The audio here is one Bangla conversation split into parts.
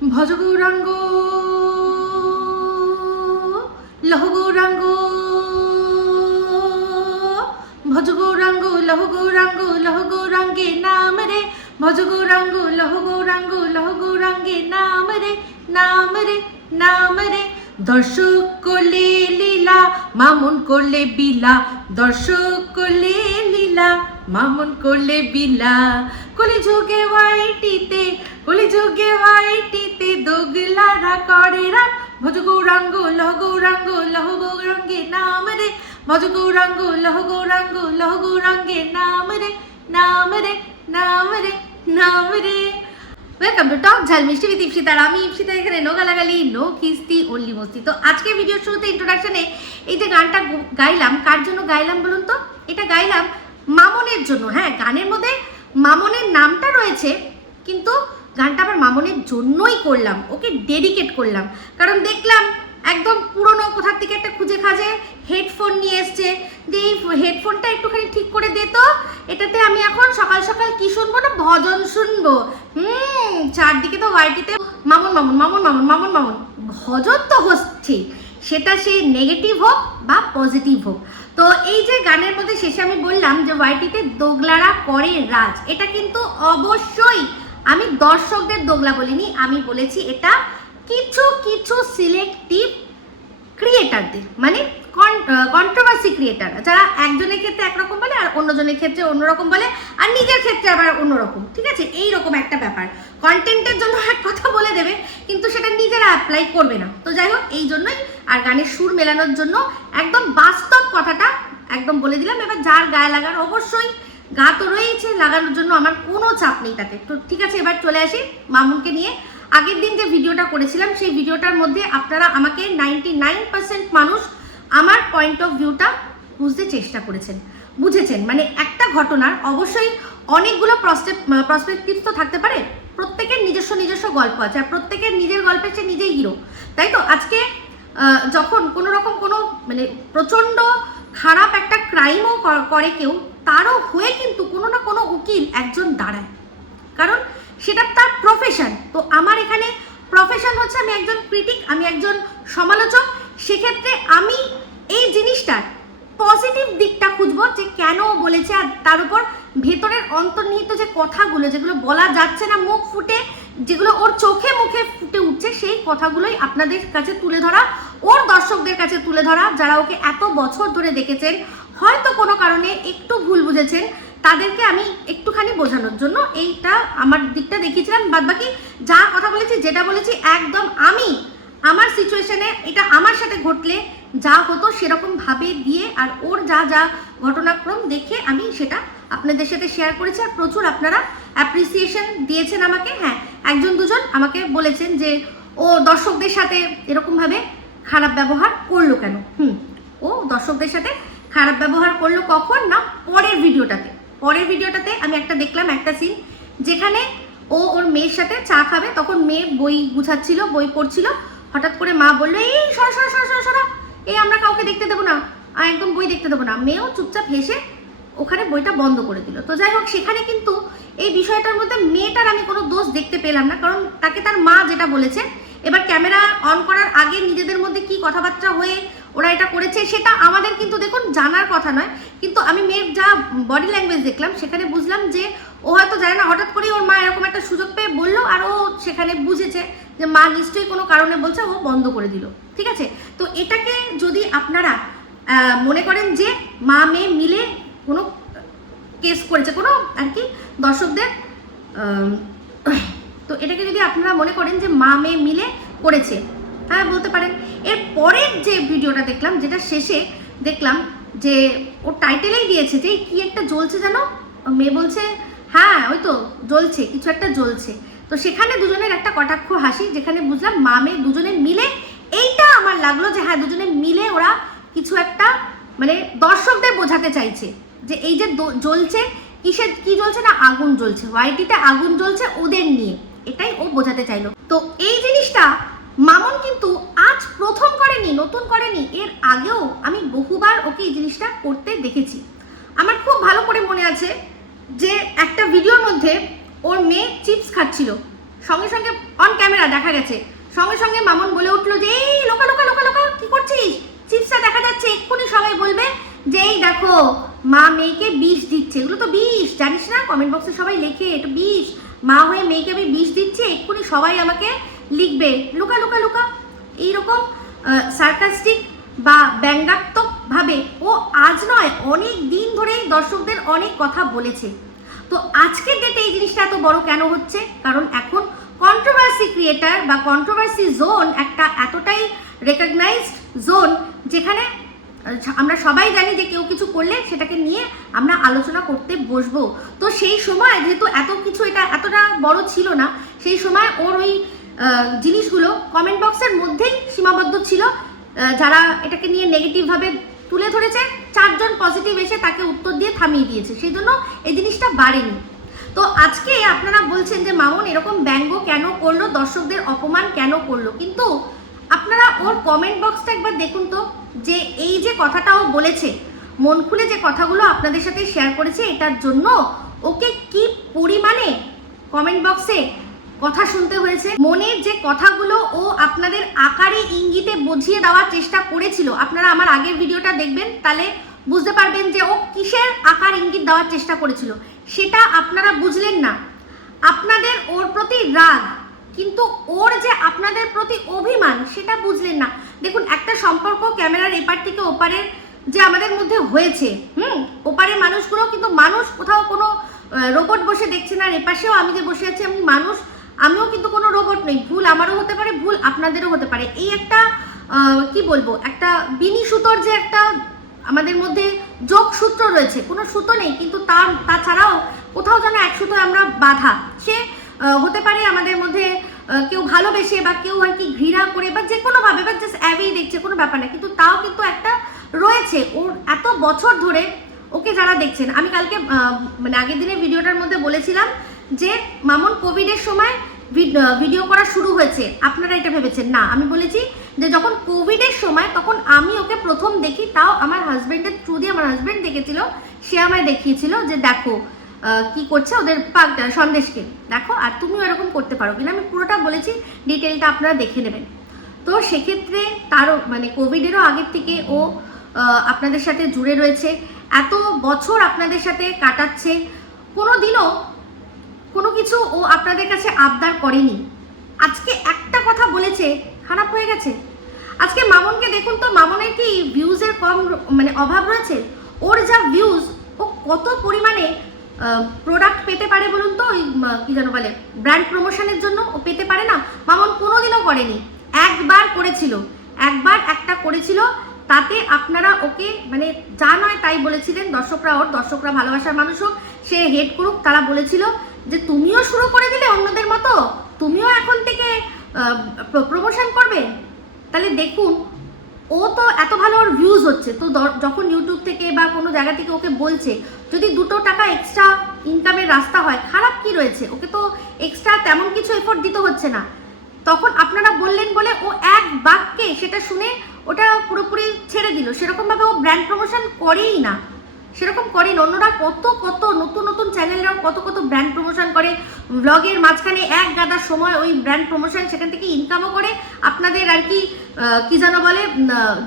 ভজ গৌরাঙ্গ লহ গৌরাঙ্গ ভজ গৌরাঙ্গ লহ গৌরাঙ্গ লহ গৌরাঙ্গে নাম রে ভজ গৌরাঙ্গ লহ গৌরাঙ্গ লহ গৌরাঙ্গে নাম রে নাম রে নাম রে। দর্শক করলে লীলা, মামুন করলে বিলা। দর্শক করলে লীলা, মামুন করলে বিলা। কলি যুগে ওয়াইটিতে কলি যুগে ওয়াইটিতে দোগলারা করে রাত ভজ গৌরাঙ্গ, লহ গৌরাঙ্গ, লহ গৌরাঙ্গে নাম রে। ভজ গৌরাঙ্গ, লহ গৌরাঙ্গ, লহ গৌরাঙ্গে নাম রে। নাম রে নাম রে নাম রে। ওয়েলকাম টু টক ঝাল মিষ্টি উইথ ইপসিতার আমি ইপসিতা, এখানে নো গালাগালি, নো কিস্তি ওনলি মস্তি। তো আজকে ভিডিওর শুরুতে ইন্ট্রোডাকশনে এই যে গানটা গাইলাম, কার জন্য গাইলাম বলুন তো? এটা গাইলাম মামনের জন্য। হ্যাঁ গানের মধ্যে মামনের নামটা রয়েছে, কিন্তু গানটা আমার মামনের জন্যই করলাম, ওকে ডেডিকেট করলাম। কারণ দেখলাম একদম পুরনো কোথার থেকে একটা খুঁজে খাজে হেডফোন নিয়ে এসছে। যে এই হেডফোনটা একটুখানি ঠিক করে দে তো, এটাতে আমি এখন সকাল সকাল কি শুনব না, ভজন শুনব। হুম, চারদিকে তো ওয়াইটিতে মামুন মামুন মামুন মামুন মামুন মামুন। ভজন তো হচ্ছে, সেটা সেই নেগেটিভ হোক বা পজিটিভ হোক। তো এই যে গানের মধ্যে শেষে আমি বললাম যে ওয়াইটিতে দোগলারা করে রাজ, এটা কিন্তু অবশ্যই আমি দর্শকদের দোগলা বলিনি, আমি বলেছি এটা কিছু কিছু সিলেক্টিভ ক্রিয়েটারদের মানে কন্ট্রোভার্সি ক্রিয়েটার যারা একজনের ক্ষেত্রে একরকম বলে আর অন্যজনের ক্ষেত্রে অন্যরকম বলে, আর নিজের ক্ষেত্রে আবার অন্যরকম, ঠিক আছে? এই রকম একটা ব্যাপার। কন্টেন্টের জন্য এক কথা বলে দেবে, কিন্তু সেটা নিজেরা অ্যাপ্লাই করবে না। তো যাই হোক, এই জন্যই আর গানের সুর মেলানোর জন্য একদম বাস্তব কথাটা একদম বলে দিলাম। এবার যার গায়ে লাগার, অবশ্যই গা তো রয়েছে লাগানোর জন্য আমার কোনো চাপ নেই তাতে। তো ঠিক আছে, এবার চলে আসি মামুনকে নিয়ে। আগের দিন যে ভিডিওটা করেছিলাম, সেই ভিডিওটার মধ্যে আপনারা আমাকে নাইনটি নাইন পার্সেন্ট মানুষ আমার পয়েন্ট অফ ভিউটা বুঝতে চেষ্টা করেছেন, বুঝেছেন। মানে একটা ঘটনার, অবশ্যই অনেকগুলো প্রসপেক্টিভ তো থাকতে পারে, প্রত্যেকের নিজস্ব নিজস্ব গল্প আছে, আর প্রত্যেকের নিজের গল্পের সে নিজেই হিরো তাই তো? আজকে যখন কোনো রকম কোনো মানে প্রচণ্ড খারাপ একটা ক্রাইমও করে কেউ, তারও হয়ে কিন্তু কোনো না কোনো উকিল একজন দাঁড়ায় কারণ সেটা তার প্রফেশন তো আমার এখানে প্রফেশন হচ্ছে আমি একজন ক্রিটিক আমি একজন সমালোচক। সেক্ষেত্রে আমি এই জিনিসটার পজিটিভ দিকটা খুঁজবো যে কেন বলেছে আর তার উপর ভেতরের অন্তর্নিহিত যে কথাগুলো, যেগুলো বলা যাচ্ছে না মুখ ফুটে, যেগুলো ওর চোখে মুখে ফুটে উঠছে, সেই কথাগুলোই আপনাদের কাছে তুলে ধরা, ওর দর্শকদের কাছে তুলে ধরা, যারা ওকে এত বছর ধরে দেখেছেন, হয়তো কোনো কারণে একটু ভুল বুঝেছেন। তাদেরকে আমি একটুখানি বোঝানোর জন্য এইটা আমার দিকটা দেখিয়েছিলাম। বাদ বাকি যা কথা বলেছি, যেটা বলেছি একদম আমি আমার সিচুয়েশনে এটা আমার সাথে ঘটলে যা হতো সেরকম ভাবে দিয়ে আর ওর যা যা ঘটনাক্রম দেখে আমি সেটা আপনাদের সাথে শেয়ার করেছি আর প্রচুর আপনারা অ্যাপ্রিসিয়েশন দিয়েছেন আমাকে। হ্যাঁ একজন দুজন আমাকে বলেছেন যে ও দর্শকদের সাথে এরকমভাবে খারাপ ব্যবহার করল কেন? হুম, ও দর্শকদের সাথে খারাপ ব্যবহার করল কখন না পরের ভিডিওটাতে পরের ভিডিওটাতে আমি একটা দেখলাম, একটা সিন যেখানে ও ওর মেয়ের সাথে চা খাবে, তখন মেয়ে বই গুছাচ্ছিল, বই পড়ছিল, হঠাৎ করে মা বলল, এই, সরা সরা সরা সরা সরা, এই আমরা কাউকে দেখতে দেবো না, আর একদম বই দেখতে দেবো না। মেয়েও চুপচাপ হেসে ওখানে বইটা বন্ধ করে দিল। তো যাই হোক, সেখানে কিন্তু এই বিষয়টার মধ্যে মেয়েটার আমি কোনো দোষ দেখতে পেলাম না, কারণ তাকে তার মা যেটা বলেছে, এবার ক্যামেরা অন করার আগে নিজেদের মধ্যে কি কথাবার্তা হয়ে ওরা এটা করেছে, সেটা আমাদের কিন্তু দেখুন জানার কথা নয়, কিন্তু আমি মেয়ের যা বডি ল্যাঙ্গুয়েজ দেখলাম, সেখানে বুঝলাম যে ও হয়তো জানে না, হঠাৎ করেই ওর মা এরকম একটা সুযোগ পেয়ে বলল আর ও সেখানে বুঝেছে যে মা নিশ্চয়ই কোনো কারণে বলছে ও বন্ধ করে দিল, ঠিক আছে? তো এটাকে যদি আপনারা মনে করেন যে মা মেয়ে মিলে কোনো কেস করেছে, কোনো আর কি দর্শকদের তো এটাকে যদি আপনারা মনে করেন যে মা মেয়ে মিলে করেছে হ্যাঁ বলতে পারেন। এর পরের যে ভিডিওটা দেখলাম, যেটা শেষে দেখলাম যে ও টাইটেলেই দিয়েছে যে কি একটা জ্বলছে যেন মেয়ে বলছে হ্যাঁ ওই তো জ্বলছে, কিছু একটা জ্বলছে। তো সেখানে দুজনের একটা কটাক্ষ হাসি, যেখানে বুঝলাম মা মেয়ে দুজনে মিলে এইটা আমার লাগল যে হ্যাঁ দুজনে মিলে ওরা কিছু একটা মানে দর্শকদের বোঝাতে চাইছে যে এই যে জ্বলছে কিসের কি জ্বলছে না আগুন জ্বলছে? ওয়াইটিতে আগুন জ্বলছে ওদের নিয়ে। এটাই ও বোঝাতে চাইলো। তো এই জিনিসটা মামুন কিন্তু আজ প্রথম করেনি, নতুন করেনি। এর আগেও আমি বহুবার ওকে এই জিনিসটা করতে দেখেছি। আমার খুব ভালো করে মনে আছে যে একটা ভিডিওর মধ্যে ওর মেয়ে চিপস খাচ্ছিল। সঙ্গে সঙ্গে অন ক্যামেরা দেখা গেছে। সঙ্গে সঙ্গে মামন বলে উঠল যে, এই, লোকা লোকা লোকা লোকা, কি করছিস? চিপসটা দেখা যাচ্ছে, এক্ষুনি সবাই বলবে যে, এই দেখো, মা মেয়েকে বিষ দিচ্ছে। এগুলো তো বিষ, জানিস না? কমেন্ট বক্সে সবাই লেখে, এটা বিষ। মা হয়ে মেয়েকে আমি বিষ দিচ্ছে, এক্ষুনি সবাই আমাকে লিখবে, লুকা লুকা লুকা। এইরকম সার্কাস্টিক বা ব্যঙ্গাত্মক ভাবে ও আজ নয়, অনেক দিন ধরেই দর্শকদের অনেক কথা বলেছে। তো আজকের ডেটে এই জিনিসটা এত বড় কেন হচ্ছে? কারণ এখন কন্ট্রোভার্সি ক্রিয়েটার বা কন্ট্রোভার্সি জোন একটা এতটাই রেকগনাইজড জোন যেখানে আমরা সবাই জানি যে কেউ কিছু করলে সেটাকে নিয়ে আমরা আলোচনা করতে বসবো। তো সেই সময় যেহেতু এত কিছু এটা এতটা বড় ছিল না, সেই সময় ওর ওই জিনিসগুলো কমেন্ট বক্সের মধ্যেই সীমাবদ্ধ ছিল। যারা এটাকে নিয়ে নেগেটিভভাবে তুলে ধরেছে, চারজন পজিটিভ এসে তাকে উত্তর দিয়ে থামিয়ে দিয়েছে। সেই জন্য এই জিনিসটা বাড়েনি। তো আজকে আপনারা বলছেন যে, মামুন, এরকম ব্যঙ্গ কেন করল? দর্শকদের অপমান কেন করল? কিন্তু আপনারা ওর কমেন্ট বক্সটা একবার দেখুন তো, যে এই যে কথাটা ও বলেছে, মন খুলে যে কথাগুলো আপনাদের সাথে শেয়ার করেছে, এটার জন্য ওকে কি পরিমাণে কমেন্ট বক্সে কথা শুনতে হয়েছে। মনের যে কথাগুলো ও আপনাদের আকারে ইঙ্গিতে বুঝিয়ে দেওয়ার চেষ্টা করেছিল। আপনারা আমার আগের ভিডিওটা দেখবেন, তাহলে বুঝতে পারবেন যে ও কিসের আকার ইঙ্গিত দেওয়ার চেষ্টা করেছিল। সেটা আপনারা বুঝলেন না। আপনাদের ওর প্রতি রাগ, কিন্তু ওর যে আপনাদের প্রতি অভিমান, সেটা বুঝলেন না। দেখুন, একটা সম্পর্ক ক্যামেরার এপার থেকে ওপারের যে আমাদের মধ্যে হয়েছে, হুম? ওপারের মানুষগুলো কিন্তু মানুষ, কোথাও কোনো রোবট বসে দেখছে না। এপাশেও আমি যে বসে আছি, আমি মানুষ আমিও কিন্তু কোনো রোবট নই, ভুল আমারও হতে পারে, ভুল আপনাদেরও হতে পারে। এই একটা কি বলব, একটা বিনি সুতোর যে একটা আমাদের মধ্যে যোগ সূত্র রয়েছে, কোনো সুতো নেই, কিন্তু তার, তাছাড়াও কোথাও যেন এক সুতো আমরা বাধা। সে হতে পারে আমাদের মধ্যে কেউ ভালোবেসে বা কেউ আর কি ঘৃণা করে বা যে কোনোভাবে বা জাস্ট অ্যাবেই দেখছে, কোনো ব্যাপার না, কিন্তু তাও কিন্তু একটা রয়েছে। ওর এত বছর ধরে ওকে যারা দেখছেন, আমি কালকে মানে আগের দিনের ভিডিওটার মধ্যে বলেছিলাম যে মামুন কোভিডের সময় ভিড- ভিডিও করা শুরু হয়েছে। আপনারা এটা ভেবেছেন। না, আমি বলেছি যে যখন কোভিডের সময় তখন আমি ওকে প্রথম দেখি, তাও আমার হাজব্যান্ডের থ্রু দিয়ে আমার হাজব্যান্ড দেখেছিল, সে আমায় দেখিয়েছিল যে দেখো কি করছে ওদের পাকটা সন্দেশকে। দেখো, আর তুমিও এরকম করতে পারো কিনা। আমি পুরোটা বলেছি ডিটেলটা আপনারা দেখে নেবেন। তো সেক্ষেত্রে তারও মানে কোভিডেরও আগের থেকে ও আপনাদের সাথে জুড়ে রয়েছে। এত বছর আপনাদের সাথে কাটাচ্ছে। কোনো দিনও কোনো কিছু ও আপনাদের কাছে আবদার করেনি। আজকে একটা কথা বলেছে, খারাপ হয়ে গেছে। আজকে মামনকে দেখুন তো, মামনের কি ভিউজের কম মানে অভাব রয়েছে? ওর যা ভিউজ ও কত পরিমাণে প্রোডাক্ট পেতে পারে বলুন তো, ওই কী যেন বলে ব্র্যান্ড প্রমোশনের জন্য ও পেতে পারে না? মামন কোনোদিনও করেনি। একবার করেছিল। একবার একটা করেছিল, তাতে আপনারা ওকে মানে যা নয় তাই বলেছিলেন। দর্শকরা ওর, দর্শকরা ভালোবাসার মানুষ হোক, সে হেড করুক, তারা বলেছিল। যে তুমিও শুরু করে দিলে অন্যদের মতো? তুমিও এখন থেকে প্রমোশন করবে? তাহলে দেখুন, ও তো এত ভালো ওর ভিউজ হচ্ছে। তো যখন ইউটিউব থেকে বা কোনো জায়গা থেকে ওকে বলছে, যদি দুটো টাকা এক্সট্রা ইনকামের রাস্তা হয়, খারাপ কি রয়েছে? ওকে তো এক্সট্রা তেমন কিছু এফোর্ট দিতে হচ্ছে না। তখন আপনারা বললেন বলে ও এক বাক্যে সেটা শুনে ওটা পুরোপুরি ছেড়ে দিল। সেরকমভাবে ও ব্র্যান্ড প্রমোশন করেই না। সেরকম করেন অন্যরা কত কত নতুন নতুন চ্যানেলরা কত কত ব্র্যান্ড প্রমোশন করে। ব্লগের মাঝখানে এক গাদা সময় ওই ব্র্যান্ড প্রমোশন সেখান থেকে ইনকামও করে। আপনাদের আর কি কি যেন বলে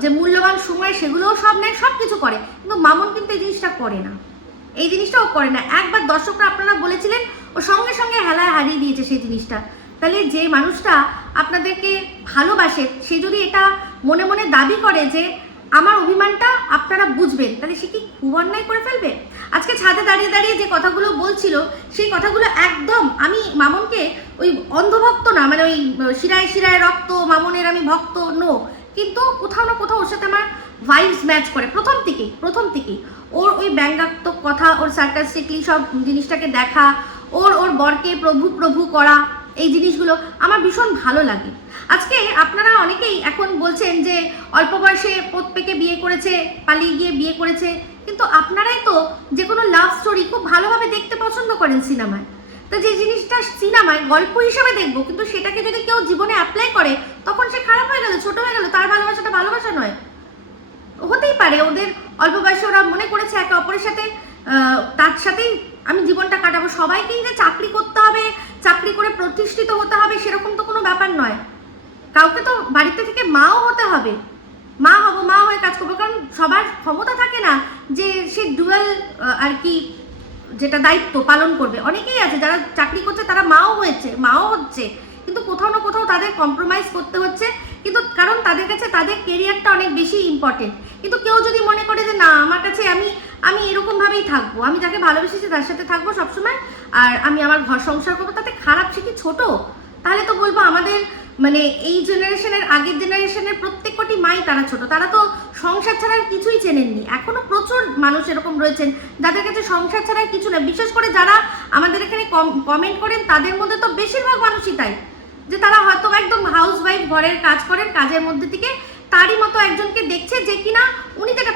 যে মূল্যবান সময় সেগুলোও সব নেয় সব কিছু করে। কিন্তু মামুন কিন্তু এই জিনিসটা করে না। এই জিনিসটা ও করে না। একবার দর্শকরা আপনারা বলেছিলেন, ও সঙ্গে সঙ্গে হেলায় হারিয়ে দিয়েছে সেই জিনিসটা। তাহলে যে মানুষটা আপনাদেরকে ভালোবাসে, সে যদি এটা মনে মনে দাবি করে যে আমার অভিমানটা আপনারা বুঝবেন। তাহলে সে কি খুব অন্যায় করে ফেলবে? আজকে ছাদে দাঁড়িয়ে দাঁড়িয়ে যে কথাগুলো বলছিল, সেই কথাগুলো একদম আমি মামনকে ওই অন্ধভক্ত না মানে ওই শিরায় শিরায় রক্ত, মামনের আমি ভক্ত নো কিন্তু কোথাও না কোথাও ওর সাথে আমার ভাইবস ম্যাচ করে। প্রথম থেকেই প্রথম থেকেই। ওর ওই ব্যঙ্গাত্মক কথা, ওর সার্কাস্টিকলি সব জিনিসটাকে দেখা, ওর ওর বরকে প্রভু প্রভু করা এই জিনিসগুলো আমার ভীষণ ভালো লাগে। আজকে আপনারা অনেকেই এখন বলছেন যে অল্প বয়সে পোত পেকে বিয়ে করেছে, পালিয়ে গিয়ে বিয়ে করেছে, কিন্তু আপনারাই তো যে কোনো লাভ স্টোরি খুব ভালোভাবে দেখতে পছন্দ করেন সিনেমায়। তো যে জিনিসটা সিনেমায় গল্প হিসাবে দেখব, কিন্তু সেটাকে যদি কেউ জীবনে অ্যাপ্লাই করে, তখন সে খারাপ হয়ে গেল, ছোট হয়ে গেল, তার ভালোবাসাটা ভালোবাসা নয়। হতেই পারে ওদের অল্প বয়সে ওরা মনে করেছে একে অপরের সাথে তার সাথেই আমি জীবনটা কাটাবো। সবাইকেই যে চাকরি করতে হবে চাকরি করে প্রতিষ্ঠিত হতে হবে সেরকম তো কোনো ব্যাপার নয়। কাউকে তো বাড়িতে থেকে মাও হতে হবে। মা হব, মা হয়ে কাজ করব, কারণ সবার ক্ষমতা থাকে না যে সে ডুয়েল আর কি যেটা দায়িত্ব পালন করবে। অনেকেই আছে যারা চাকরি করছে, তারা মাও হয়েছে, মাও হচ্ছে। কিন্তু কোথাও না কোথাও তাদের কম্প্রোমাইজ করতে হচ্ছে। কিন্তু কারণ তাদের কাছে তাদের কেরিয়ারটা অনেক বেশি ইম্পর্টেন্ট কিন্তু কেউ যদি মনে করে যে, না, আমার কাছে আমি আমি এরকমভাবেই থাকব। আমি যাকে ভালোবেসেছি তার সাথে থাকব সবসময়। আর আমি আমার ঘর সংসার করব, তাতে খারাপ সে কি ছোট? তাহলে তো বলব আমাদের মানে এই জেনারেশনের আগের জেনারেশনের প্রত্যেক কটি মাই তারা ছোট। তারা তো সংসার ছাড়া কিছুই চেনেননি। এখনও প্রচুর মানুষ এরকম রয়েছেন, যাদের কাছে সংসার ছাড়া কিছু না বিশেষ করে যারা আমাদের এখানে কমেন্ট করেন, তাদের মধ্যে তো বেশিরভাগ মানুষই তাই। যে তারা হয়তো একদম হাউস ওয়াইফ ঘরের কাজ করেন, কাজের মধ্যে থেকে তারই মতো একজনকে দেখছে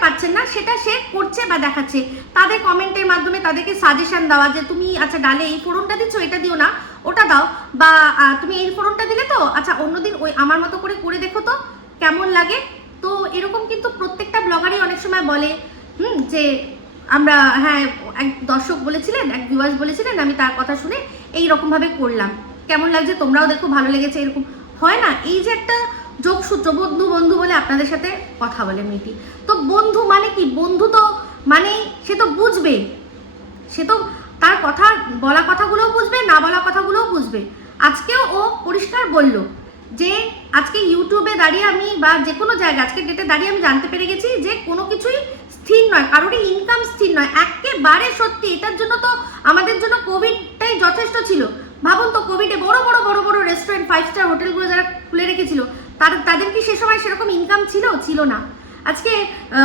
পাচ্ছেন না, সেটা সে করছে বা দেখাচ্ছে। তাদের কমেন্টের মাধ্যমে তাদেরকে সাজেশন দেওয়া যে, তুমি আচ্ছা ডালে এই ফোড়নটা দিচ্ছ, এটা দিও না, ওটা দাও। বা তুমি এই ফোড়নটা দিলে তো? আচ্ছা অন্যদিন ওই আমার মতো করে করে দেখো তো, কেমন লাগে? তো এরকম কিন্তু প্রত্যেকটা ব্লগারই অনেক সময় বলে, হুম, যে, আমরা হ্যাঁ এক দর্শক বলেছিলেন, এক ভিউয়ার্স বলেছিলেন, আমি তার কথা শুনে এই রকমভাবে করলাম। কেমন লাগছে? তোমরাও দেখো, ভালো লেগেছে, এরকম। হয় না, এই যে একটা যোগসূত্র বন্ধু বন্ধু বলে আপনাদের সাথে কথা বলে মেয়েটি তো বন্ধু মানে কি? বন্ধু তো মানে সে তো বুঝবে। সে তো তার কথা, বলা কথাগুলোও বুঝবে, না বলা কথাগুলোও বুঝবে। আজকেও ও পরিষ্কার বলল যে, আজকে ইউটিউবে দাঁড়িয়ে আমি বা যে কোনো জায়গায় আজকে ডেটে দাঁড়িয়ে আমি জানতে পেরে গেছি যে কোনো কিছুই স্থির নয়, কারোরই ইনকাম স্থির নয়। একেবারে সত্যি, এটার জন্য তো আমাদের জন্য কোভিডটাই যথেষ্ট ছিল। ভাবুন তো কোভিডে বড় বড় বড় বড় রেস্টুরেন্ট ফাইভ স্টার হোটেলগুলো যারা খুলে রেখেছিল তার, তাদের কি সে সময় সেরকম ইনকাম ছিল? ছিল না। আজকে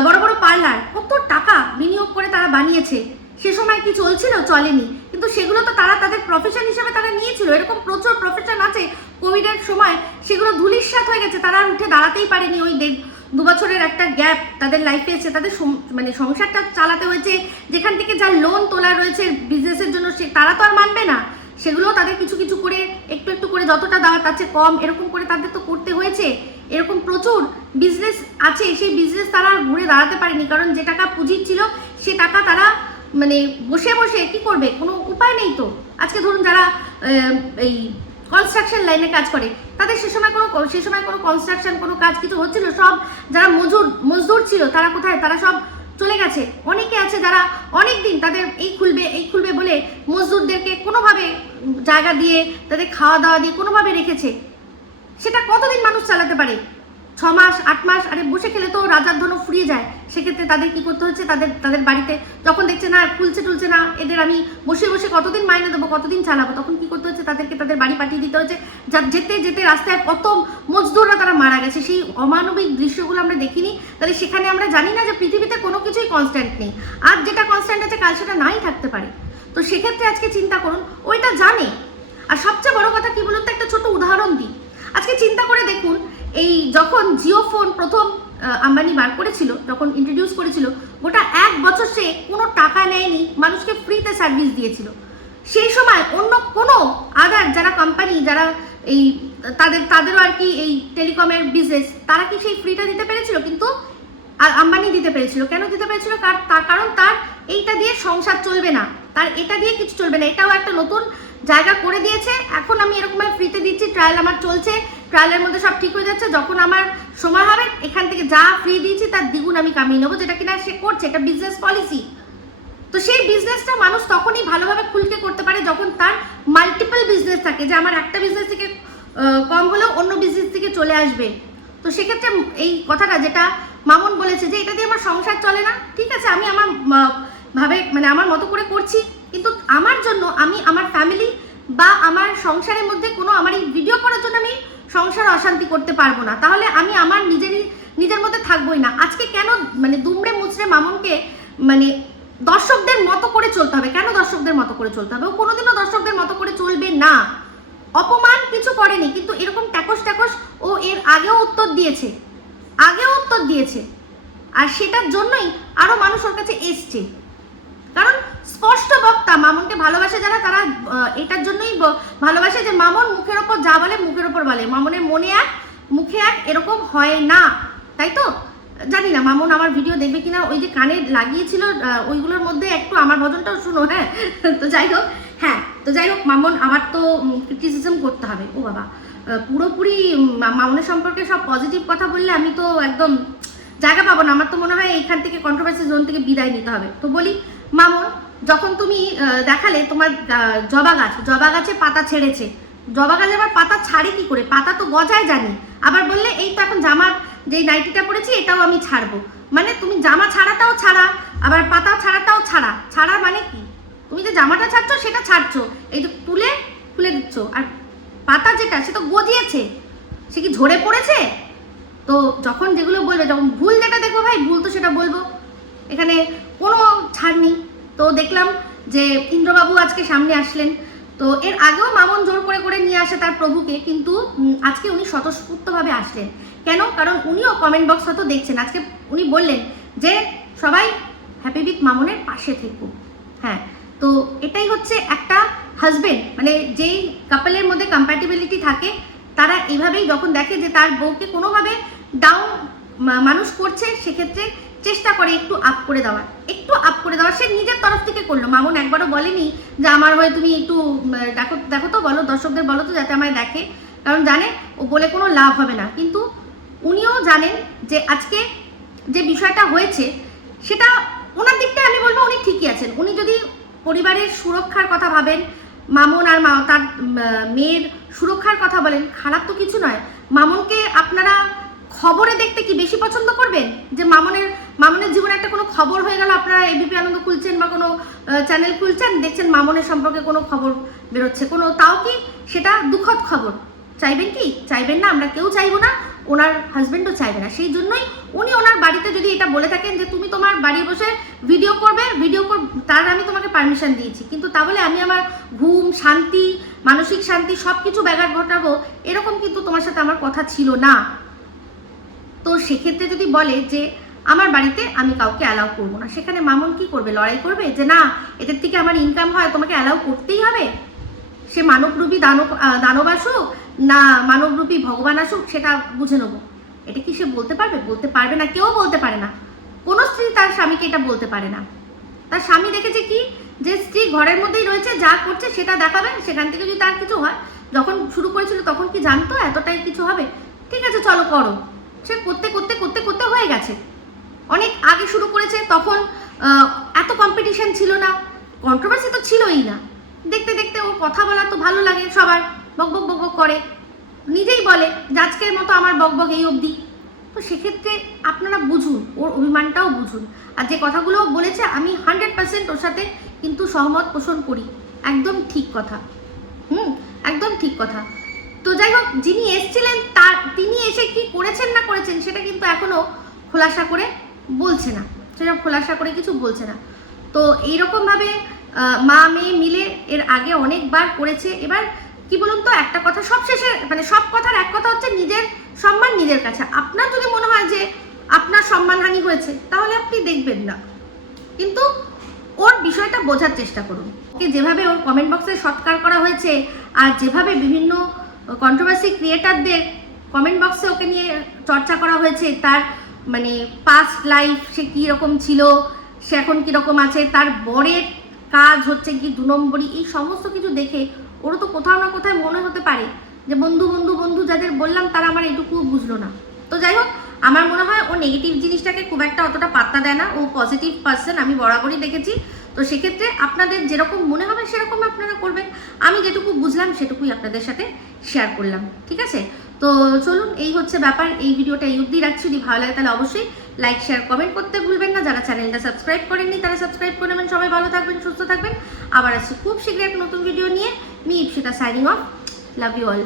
বড় বড় পার্লার কত টাকা বিনিয়োগ করে তারা বানিয়েছে? সে সময় কি চলছিল? চলেনি। কিন্তু সেগুলো তো তারা তাদের প্রফেশন হিসেবে তারা নিয়েছিল। এরকম প্রচুর প্রফেশন আছে। কোভিডের সময় সেগুলো ধুলিস্বাত হয়ে গেছে। তারা আর উঠে দাঁড়াতেই পারেনি ওই দেড়, দু বছরের একটা গ্যাপ তাদের লাইফে এসে। তাদের মানে সংসারটা চালাতে হয়েছে। যেখান থেকে যা লোন তোলা রয়েছে বিজনেসের জন্য সে, তারা তো আর মানবে না। সেগুলো তাদের কিছু কিছু করে, একটু একটু করে যতটা দেওয়ার তার চেয়ে কম, এরকম করে তাদের তো করতে হয়েছে। এরকম প্রচুর বিজনেস আছে, সেই বিজনেস তারা ঘুরে দাঁড়াতে পারেনি। কারণ যে টাকা পুঁজির ছিল, সে টাকা তারা মানে বসে বসে কি করবে? কোনো উপায় নেই তো। আজকে ধরুন যারা এই কনস্ট্রাকশন লাইনে কাজ করে, তাদের সে সময় কোনো, সে সময় কোনো কনস্ট্রাকশন কোনো কাজ কিছু হচ্ছিল, সব যারা মজুর, মজদুর ছিল, তারা কোথায়? তারা সব চলে গেছে। অনেকে আছে যারা অনেক দিন তাদের এই খুলবে এই খুলবে বলে মজদুরদেরকে কোনোভাবে জায়গা দিয়ে, তাদের খাওয়া দাওয়া দিয়ে কোনোভাবে রেখেছে। সেটা কতদিন মানুষ চালাতে পারে? ছ মাস আট মাস, আরে বসে খেলে তো রাজার ধনও ফুরিয়ে যায়। সেক্ষেত্রে তাদের কি করতে হচ্ছে? তাদের তাদের বাড়িতে যখন দেখছে না, খুলছে টুলছে না, এদের আমি বসে বসে কতদিন মাইনে দেবো, কতদিন চালাবো? তখন কি করতে হচ্ছে? তাদেরকে তাদের বাড়ি পাঠিয়ে দিতে হচ্ছে। যা, যেতে যেতে রাস্তায় কত মজদুররা তারা মারা গেছে। সেই অমানবিক দৃশ্যগুলো আমরা দেখিনি। তাহলে সেখানে আমরা জানি না যে পৃথিবীতে কোনো কিছুই কনস্ট্যান্ট নেই। আর যেটা কনস্ট্যান্ট আছে, কাল সেটা নাই থাকতে পারে। তো সেক্ষেত্রে আজকে চিন্তা করুন, ওইটা জানে। আর সবচেয়ে বড় কথা কি বলুন তো একটা ছোট উদাহরণ দিই আজকে চিন্তা করে দেখুন এই যখন জিও ফোন প্রথম আম্বানি বার করেছিল, যখন ইন্ট্রোডিউস করেছিল, গোটা এক বছর সে কোনো টাকা নেয়নি, মানুষকে ফ্রিতে সার্ভিস দিয়েছিল। সেই সময় অন্য কোনো আদার যারা কোম্পানি যারা এই, তাদের, তাদেরও আর কি এই টেলিকমের বিজনেস তারা কি সেই ফ্রিটা দিতে পেরেছিল? কিন্তু আর আম্বানি দিতে পেরেছিল। কেন দিতে পেরেছিল? তার কারণ তার এইটা দিয়ে সংসার চলবে না। তার এটা দিয়ে কিছু চলবে না। এটাও একটা নতুন জায়গা করে দিয়েছে। এখন আমি এরকম ফ্রিতে দিচ্ছি ট্রায়াল আমার চলছে। ট্রায়ালের মধ্যে সব ঠিক হয়ে যাচ্ছে। যখন আমার সময় হবে, এখান থেকে যা ফ্রি দিয়েছি, তার দ্বিগুণ আমি কামিয়ে নেব, যেটা কিনা সে করছে। এটা বিজনেস পলিসি তো সেই বিজনেসটা মানুষ তখনই ভালোভাবে খুলকে করতে পারে যখন তার মাল্টিপল বিজনেস থাকে, যে আমার একটা বিজনেস থেকে কম হলেও অন্য বিজনেস থেকে চলে আসবে। তো সেক্ষেত্রে এই কথাটা যেটা মামুন বলেছে যে, এটা দিয়ে আমার সংসার চলে না। ঠিক আছে, আমি আমার ভাবে মানে আমার মতো করে করছি। কিন্তু আমার জন্য আমি, আমার ফ্যামিলি বা আমার সংসারের মধ্যে কোনো আমার এই ভিডিও করার জন্য আমি সংসার অশান্তি করতে পারব না। তাহলে আমি আমার নিজেরই, নিজের মধ্যে থাকবোই না। আজকে কেন মানে দুমড়ে মুচড়ে মামুনকে মানে দর্শকদের মতো করে চলতে হবে? কেন দর্শকদের মতো করে চলতে হবে? ও কোনোদিনও দর্শকদের মতো করে চলবে না। অপমান কিছু করেনি, কিন্তু এরকম ট্যাকস ট্যাকস ও এর আগেও উত্তর দিয়েছে। আগেও উত্তর দিয়েছে। আর সেটার জন্যই আরও মানুষ ওর কাছে এসছে। কারণ স্পষ্ট বক্তা মামুনকে ভালোবাসে যারা, তারা এটার জন্যই ভালোবাসে যে মামুন মুখের ওপর যা বলে মুখের ওপর বলে। মামুনের মনে এক, মুখে এক এরকম হয় না। তাই তো? জানি না, মামুন আমার ভিডিও দেখবে কিনা, ওই যে কানে লাগিয়েছিল ওইগুলোর মধ্যে একটু আমার ভজনটাও শুনো হ্যাঁ? তো যাই হোক হ্যাঁ তো যাই হোক, মামন, আমার তো ক্রিটিসিজম করতে হবে। ও বাবা পুরোপুরি মামনের সম্পর্কে সব পজিটিভ কথা বললে আমি তো একদম জায়গা পাবো না। আমার তো মনে হয় এইখান থেকে কন্ট্রোভার্সি জোন থেকে বিদায় নিতে হবে। তো বলি, মামন যখন তুমি দেখালে তোমার জবা গাছ, জবা গাছে পাতা ছেড়েছে। জবা গাছে আবার পাতা ছাড়ে কি করে? পাতা তো গজায় জানি। আবার বললে, এই তো এখন জামার যে নাইটিটা পড়েছি এটাও আমি ছাড়বো। মানে তুমি জামা ছাড়াটাও ছাড়া, আবার পাতা ছাড়াটাও ছাড়া। ছাড়া মানে কি? তুমি যে জামাটা ছাড়ছো, সেটা ছাড়ছো। এই যে তুলে খুলে দিচ্ছ। আর পাতা যেটা, সে তো গজিয়েছে। সে কি ঝরে পড়েছে? তো যখন যেগুলো বলবে, যখন ভুল যেটা দেখব, ভাই, ভুল তো সেটা বলব। এখানে কোনো ছাড় নেই। তো দেখলাম যে ইন্দ্রবাবু আজকে সামনে আসলেন। তো এর আগেও মামন জোর করে করে নিয়ে আসে তার প্রভুকে, কিন্তু আজকে উনি স্বতঃস্ফূর্তভাবে আসলেন। কেন? কারণ উনিও কমেন্ট বক্স হয়তো দেখছেন। আজকে উনি বললেন যে, সবাই হ্যাপি উইথ মামনের পাশে থেকো। হ্যাঁ তো এটাই হচ্ছে একটা হাজবেন্ড মানে যেই কাপলের মধ্যে কম্প্যাটিবিলিটি থাকে, তারা এইভাবেই যখন দেখে যে তার বউকে কোনোভাবে ডাউন মানুষ করছে, সেক্ষেত্রে চেষ্টা করে একটু আপ করে দেওয়ার। একটু আপ করে দেওয়ার। সে নিজের তরফ থেকে করল। মামুন একবারও বলেনি যে, আমার হয়ে তুমি একটু দেখো দেখো তো, বলো, দর্শকদের বলো তো, যাতে আমায় দেখে। কারণ জানে, ও বলে কোনো লাভ হবে না। কিন্তু উনিও জানেন যে, আজকে যে বিষয়টা হয়েছে, সেটা ওনার দিকটা আমি বলব উনি ঠিকই আছেন। উনি যদি পরিবারের সুরক্ষার কথা ভাবেন, মামুন আর মা, তার মেয়ের সুরক্ষার কথা বলেন, খারাপ তো কিছু নয়। মামুনকে আপনারা খবরে দেখতে কি বেশি পছন্দ করবেন? যে মামনের মামনের জীবনে একটা কোনো খবর হয়ে গেল, আপনারা এবিপি আনন্দ খুলছেন বা কোনো চ্যানেল খুলছেন, দেখছেন মামনের সম্পর্কে কোনো খবর বেরোচ্ছে। কোনো, তাও কি সেটা দুঃখদ খবর? চাইবেন কি? চাইবেন না, আমরা কেউ চাইব না, ওনার হাজব্যান্ডও চাইবে না। সেই জন্যই উনি ওনার বাড়িতে যদি এটা বলে থাকেন যে, তুমি তোমার বাড়ি বসে ভিডিও করবে ভিডিও কর তার আমি তোমাকে পারমিশন দিয়েছি। কিন্তু তা বলে আমি আমার ঘুম, শান্তি, মানসিক শান্তি সব কিছু ব্যাঘাত ঘটাবো, এরকম কিন্তু তোমার সাথে আমার কথা ছিল না। তো সেক্ষেত্রে যদি বলে যে, আমার বাড়িতে আমি কাউকে অ্যালাউ করব না। সেখানে মামুন কি করবে? লড়াই করবে? যে, না, এদের থেকে আমার ইনকাম হয়, তোমাকে অ্যালাউ করতেই হবে। সে মানবরূপী দানব দানব আসুক, না মানবরূপী ভগবান আসুক, সেটা বুঝে নেব। এটা কি সে বলতে পারবে? বলতে পারবে না, কেউ বলতে পারে না। কোনো স্ত্রী তার স্বামীকে এটা বলতে পারে না। তার স্বামী দেখেছে কি? যে, স্ত্রী ঘরের মধ্যেই রয়েছে, যা করছে সেটা দেখাবে, সেখান থেকে যদি তার কিছু হয়, যখন শুরু করেছিল তখন কি জানতো এতটাই কিছু হবে? ঠিক আছে, চলো করো। সে করতে করতে করতে করতে হয়ে গেছে। অনেক আগে শুরু করেছে, তখন এত কম্পিটিশন ছিল না। কন্ট্রোভার্সি তো ছিলই না। দেখতে দেখতে ওর কথা বলা তো ভালো লাগে সবার। বক বক বক বক করে। নিজেই বলে আজকের মতো আমার বক বক এই অবধি। তো সেক্ষেত্রে আপনারা বুঝুন, ওর অভিমানটাও বুঝুন। আর যে কথাগুলো বলেছে, আমি হান্ড্রেড পার্সেন্ট ওর সাথে কিন্তু সহমত পোষণ করি। একদম ঠিক কথা। হুম, একদম ঠিক কথা। তো যাই হোক, যিনি এসছিলেন তার, তিনি এসে কি করেছেন না করেছেন সেটা কিন্তু এখনও খোলাসা করে বলছে না। সেটা খোলাসা করে কিছু বলছে না। তো এইরকমভাবে মা, মেয়ে মিলে এর আগে অনেকবার করেছে। এবার কি বলুন তো, একটা কথা সব শেষে মানে সব কথার এক কথা হচ্ছে নিজের সম্মান নিজের কাছে। আপনার যদি মনে হয় যে আপনার সম্মানহানি হয়েছে, তাহলে আপনি দেখবেন না। কিন্তু ওর বিষয়টা বোঝার চেষ্টা করুন। যেভাবে ওর কমেন্ট বক্সে সৎকার করা হয়েছে, আর যেভাবে বিভিন্ন কন্ট্রোভার্সি ক্রিয়েটারদের কমেন্ট বক্সে ওকে নিয়ে চর্চা করা হয়েছে, তার মানে পাস্ট লাইফ সে কী রকম ছিল, সে এখন কীরকম আছে, তার বরের কাজ হচ্ছে কি দু নম্বরই, এই সমস্ত কিছু দেখে ওরও তো কোথাও না কোথায় মনে হতে পারে যে বন্ধু বন্ধু বন্ধু যাদের বললাম তারা আমার এটুকু বুঝলো না। তো যাই হোক, আমার মনে হয় ও নেগেটিভ জিনিসটাকে খুব একটা অতটা পাত্তা দেয় না, ও পজিটিভ পার্সন আমি বরাবরই দেখেছি। তো সেক্ষেত্রে আপনাদের যেরকম মনে হবে সেরকম আপনারা করবেন। আমি যেটুকু বুঝলাম সেটুকুই আপনাদের সাথে শেয়ার করলাম, ঠিক আছে? তো চলুন, এই হচ্ছে ব্যাপার। এই ভিডিওটা এই অবধি রাখছি। যদি ভালো লাগে তাহলে অবশ্যই লাইক শেয়ার কমেন্ট করতে ভুলবেন না। যারা চ্যানেলটা সাবস্ক্রাইব করেননি, তারা সাবস্ক্রাইব করে নেবেন। সবাই ভালো থাকবেন, সুস্থ থাকবেন। আবার আসছি খুব শীঘ্রই এক নতুন ভিডিও নিয়ে। Me Ipsita signing off love you all